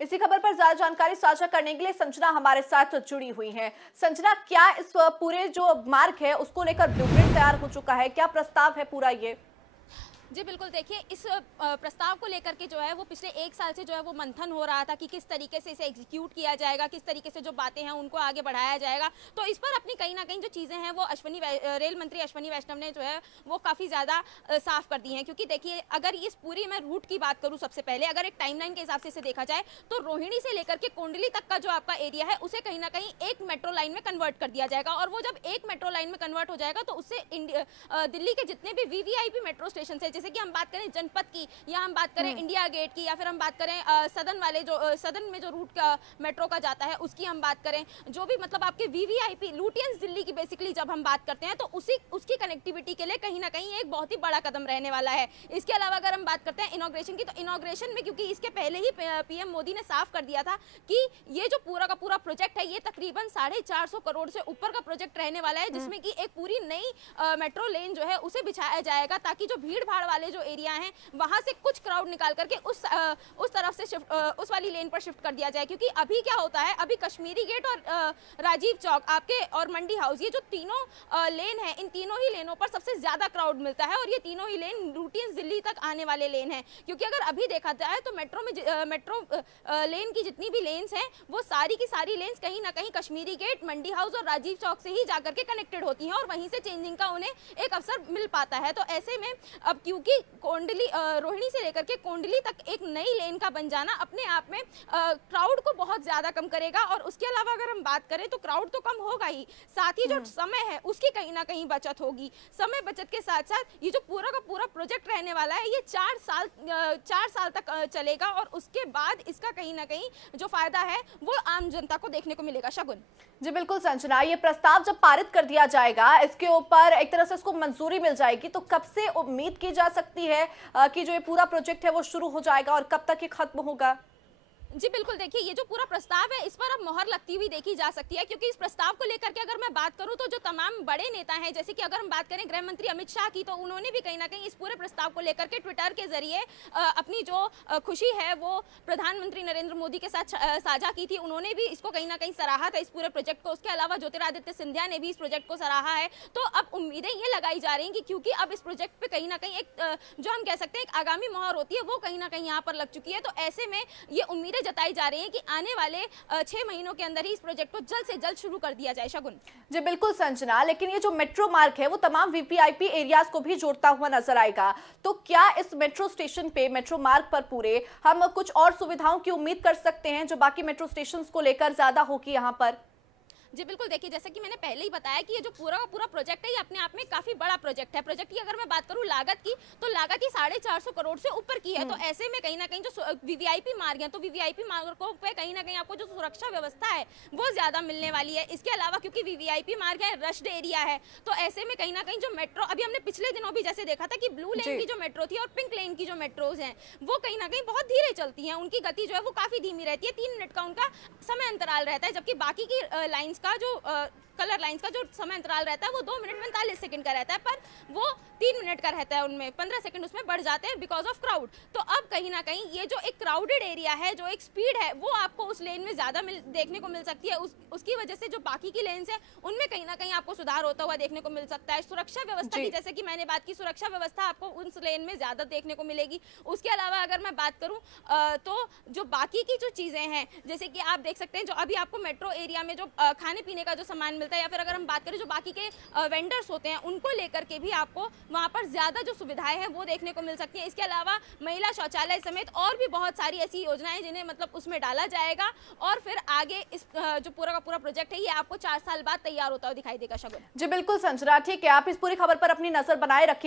इसी खबर पर ज्यादा जानकारी साझा करने के लिए संजना हमारे साथ जुड़ी हुई हैं। संजना, क्या इस पूरे जो मार्ग है उसको लेकर ब्लूप्रिंट तैयार हो चुका है? क्या प्रस्ताव है पूरा ये? जी बिल्कुल, देखिए इस प्रस्ताव को लेकर के जो है वो पिछले 1 साल से जो है वो मंथन हो रहा था कि किस तरीके से इसे एग्जीक्यूट किया जाएगा, किस तरीके से जो बातें हैं उनको आगे बढ़ाया जाएगा। तो इस पर अपनी कहीं ना कहीं जो चीज़ें हैं वो रेल मंत्री अश्विनी वैष्णव ने जो है वो काफ़ी ज़्यादा साफ कर दी हैं। क्योंकि देखिए, अगर इस पूरी मैं रूट की बात करूँ, सबसे पहले अगर एक टाइमलाइन के हिसाब से इसे देखा जाए तो रोहिणी से लेकर के कोंडली तक का जो आपका एरिया है उसे कहीं ना कहीं एक मेट्रो लाइन में कन्वर्ट कर दिया जाएगा। और वो जब एक मेट्रो लाइन में कन्वर्ट हो जाएगा तो उससे दिल्ली के जितने भी वीवीआईपी मेट्रो स्टेशन है, जैसे कि हम बात करें जनपद की, या हम बात करें इंडिया गेट की, या फिर हम बात करें सदन वाले जो सदन में जो रूट का मेट्रो का जाता है उसकी हम बात करें, जो भी मतलब आपके वीवीआईपी लुटियंस दिल्ली की बेसिकली जब हम बात करते हैं तो उसकी कनेक्टिविटी के लिए कहीं ना कहीं एक बहुत ही बड़ा कदम रहने वाला है। इसके अलावा अगर हम बात करते हैं इनॉग्रेशन की, तो इनॉग्रेशन में क्योंकि इसके पहले ही पीएम मोदी ने साफ कर दिया था कि ये जो पूरा का पूरा प्रोजेक्ट है ये तकरीबन 450 करोड़ से ऊपर का प्रोजेक्ट रहने वाला है, जिसमें कि एक पूरी नई मेट्रो लेन जो है उसे बिछाया जाएगा, ताकि जो भीड़ भाड़ वाले जो एरिया हैं वहां से कुछ क्राउड निकाल करके उस तरफ से शिफ्ट, उस वाली लेन पर शिफ्ट कर दिया जाए। क्योंकि अभी क्या होता है, अभी कश्मीरी गेट और राजीव चौक आपके और मंडी हाउस, ये जो तीनों लेन है, इन तीनों ही लेनों पर सबसे ज्यादा क्राउड मिलता है और ये तीनों ही लेन रूटीन दिल्ली तक आने वाले लेन है। क्योंकि अगर अभी देखा जाए तो मेट्रो लेन की जितनी भी लेन्स हैं वो सारी की सारी लेन्स कहीं ना कहीं कश्मीरी गेट, मंडी हाउस और राजीव चौक से ही जाकर के कनेक्टेड होती हैं और वहीं से चेंजिंग का उन्हें एक अवसर मिल पाता है। तो ऐसे में अब क्योंकि रोहिणी से लेकर के कोंडली तक एक नई लेन का बन जाना अपने आप में क्राउड को बहुत ज्यादा कम करेगा। और उसके अलावा अगर हम बात करें तो क्राउड तो कम होगा ही, साथ ही जो समय है उसकी कहीं ना कहीं बचत होगी। समय बचत के साथ साथ ये जो पूरा का पूरा प्रोजेक्ट रहने वाला है ये 4 साल तक चलेगा और उसके बाद इसका कहीं ना कहीं जो फायदा है वो आम जनता को देखने को मिलेगा। शगुन जी बिल्कुल संजना, ये प्रस्ताव जब पारित कर दिया जाएगा, इसके ऊपर एक तरह से इसको मंजूरी मिल जाएगी, तो कब से उम्मीद की जा सकती है कि जो ये पूरा प्रोजेक्ट है वो शुरू हो जाएगा और कब तक ये खत्म होगा? जी बिल्कुल, देखिए ये जो पूरा प्रस्ताव है इस पर अब मोहर लगती हुई देखी जा सकती है। क्योंकि इस प्रस्ताव को लेकर के अगर मैं बात करूं तो जो तमाम बड़े नेता हैं, जैसे कि अगर हम बात करें गृह मंत्री अमित शाह की, तो उन्होंने भी कहीं ना कहीं इस पूरे प्रस्ताव को लेकर के ट्विटर के जरिए अपनी जो खुशी है वो प्रधानमंत्री नरेंद्र मोदी के साथ साझा की थी। उन्होंने भी इसको कहीं ना कहीं सराहा था, इस पूरे प्रोजेक्ट को। उसके अलावा ज्योतिरादित्य सिंधिया ने भी इस प्रोजेक्ट को सराहा है। तो अब उम्मीदें ये लगाई जा रही हैं कि क्योंकि अब इस प्रोजेक्ट पे कहीं ना कहीं एक जो हम कह सकते हैं एक आगामी मोहर होती है वो कहीं ना कहीं यहाँ पर लग चुकी है। तो ऐसे में ये उम्मीदें जताई जा रही है कि आने वाले 6 महीनों के अंदर ही इस प्रोजेक्ट को जल्द से जल्द शुरू कर दिया जाए। शगुन जी बिल्कुल संजना, लेकिन ये जो मेट्रो मार्ग है वो तमाम वीवीआईपी एरियाज को भी जोड़ता हुआ नजर आएगा, तो क्या इस मेट्रो स्टेशन पे, मेट्रो मार्ग पर पूरे हम कुछ और सुविधाओं की उम्मीद कर सकते हैं जो बाकी मेट्रो स्टेशन को लेकर ज्यादा होगी यहाँ पर? जी बिल्कुल, देखिए जैसा कि मैंने पहले ही बताया कि ये जो पूरा का पूरा प्रोजेक्ट है ये अपने आप में काफी बड़ा प्रोजेक्ट है। प्रोजेक्ट की अगर मैं बात करूं लागत की, तो लागत ही 450 करोड़ से ऊपर की है। तो ऐसे में कहीं ना कहीं जो वीवीआईपी मार्ग है, तो वीवीआईपी मार्गों पे कहीं ना कहीं आपको जो सुरक्षा व्यवस्था है वो ज्यादा मिलने वाली है। इसके अलावा क्योंकि वीवीआईपी मार्ग है, रश्ड एरिया है, तो ऐसे में कहीं ना कहीं जो मेट्रो, अभी हमने पिछले दिनों भी जैसे देखा था कि ब्लू लेन की जो मेट्रो थी और पिंक लेन की जो मेट्रोज हैं वो कहीं ना कहीं बहुत धीरे चलती हैं, उनकी गति जो है वो काफी धीमी रहती है। 3 मिनट का उनका समय अंतराल रहता है, जबकि बाकी की लाइन्स का जो कलर लाइंस का जो समय अंतराल रहता है वो 2 मिनट 45 सेकंड का रहता है, पर वो 3 मिनट का रहता है। उनमें 15 सेकंड उसमें बढ़ जाते हैं बिकॉज ऑफ क्राउड। तो अब कहीं ना कहीं ये जो एक क्राउडेड एरिया है, जो एक स्पीड है वो आपको उस लेन में ज्यादा देखने को मिल सकती है। उसकी वजह से जो बाकी की लेन्स है उनमें कहीं ना कहीं आपको सुधार होता हुआ देखने को मिल सकता है। सुरक्षा व्यवस्था की, जैसे कि मैंने बात की, सुरक्षा व्यवस्था आपको उस लेन में ज्यादा देखने को मिलेगी। उसके अलावा अगर मैं बात करूं तो जो बाकी की जो चीजें हैं, जैसे कि आप देख सकते हैं जो अभी आपको मेट्रो एरिया में जो खाने पीने का जो सामान मिलता है, या फिर अगर हम बात करें जो बाकी के वेंडर्स होते हैं उनको लेकर के भी आपको वहां पर ज्यादा जो सुविधाएं हैं वो देखने को मिल सकती है। इसके अलावा महिला शौचालय समेत और भी बहुत सारी ऐसी योजनाएं जिन्हें मतलब उसमें डाला जाएगा और फिर आगे इस जो पूरा का पूरा प्रोजेक्ट है ये आपको 4 साल बाद तैयार होता हुआ दिखाई देगा। शगुन जी बिल्कुल संजना, ठीक है, आप इस पूरी खबर पर अपनी नजर बनाए रखिए।